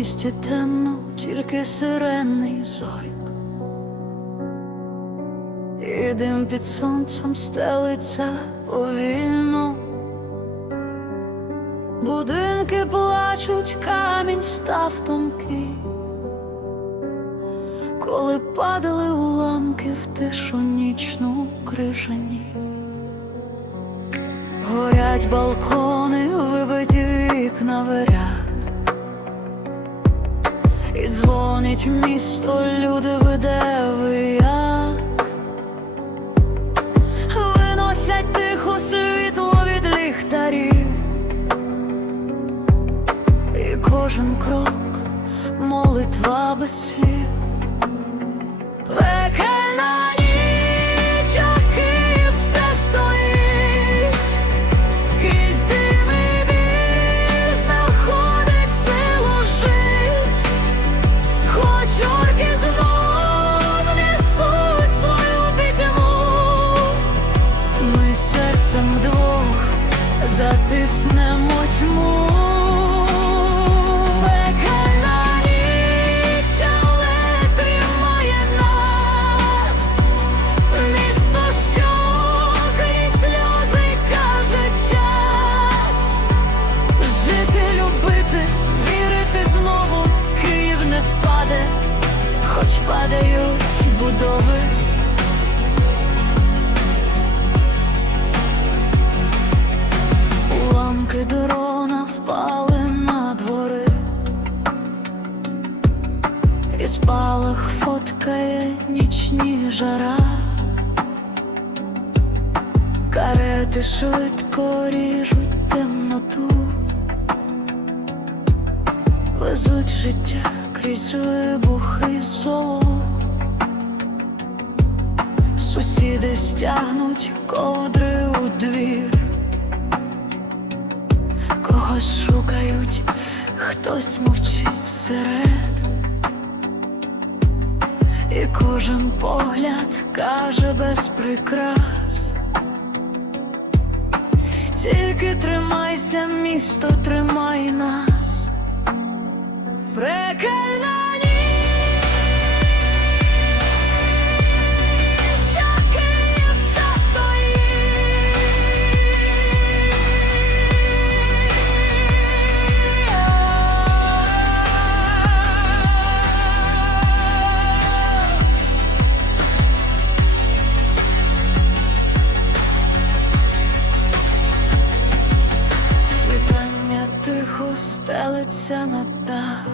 місті темно, тільки сиренний зойк. І дим під сонцем стелиться повільно. Будинки плачуть, камінь став тонкий. Коли падали уламки в тишу нічну крижані. Горять балкони, вибиті вікна дзвонить місто, люди веде вияк. Виносять тихо світло від ліхтарів. І кожен крок молитва без слів. Затиснемо спалах фоткає нічні жара. Карети швидко ріжуть темноту, везуть життя крізь вибухи солу. Сусіди стягнуть ковдри у двір, когось шукають, хтось мовчить серед. І кожен погляд каже без прикрас. Тільки тримайся, місто, тримай нас. Прекельна стелиться на дах,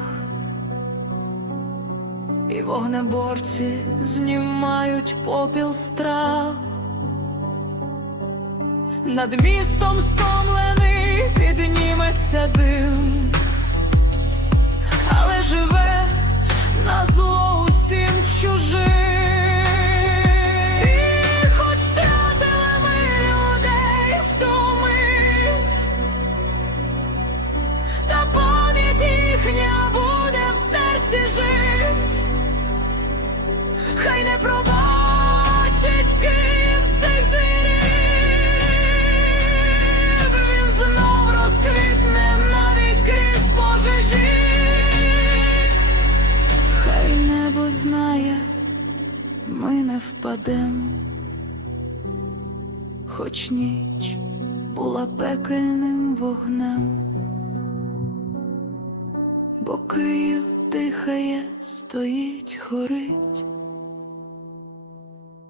і вогнеборці знімають попіл страх. Над містом стомлений серці жить. Хай не пробачить Київ цих звірів, він знов розквітне навіть крізь пожежі. Хай небо знає, ми не впадем, хоч ніч була пекельним вогнем, бо Київ дихає, стоїть, горить,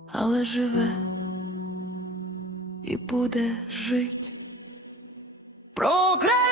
але живе і буде жить. Про Україну!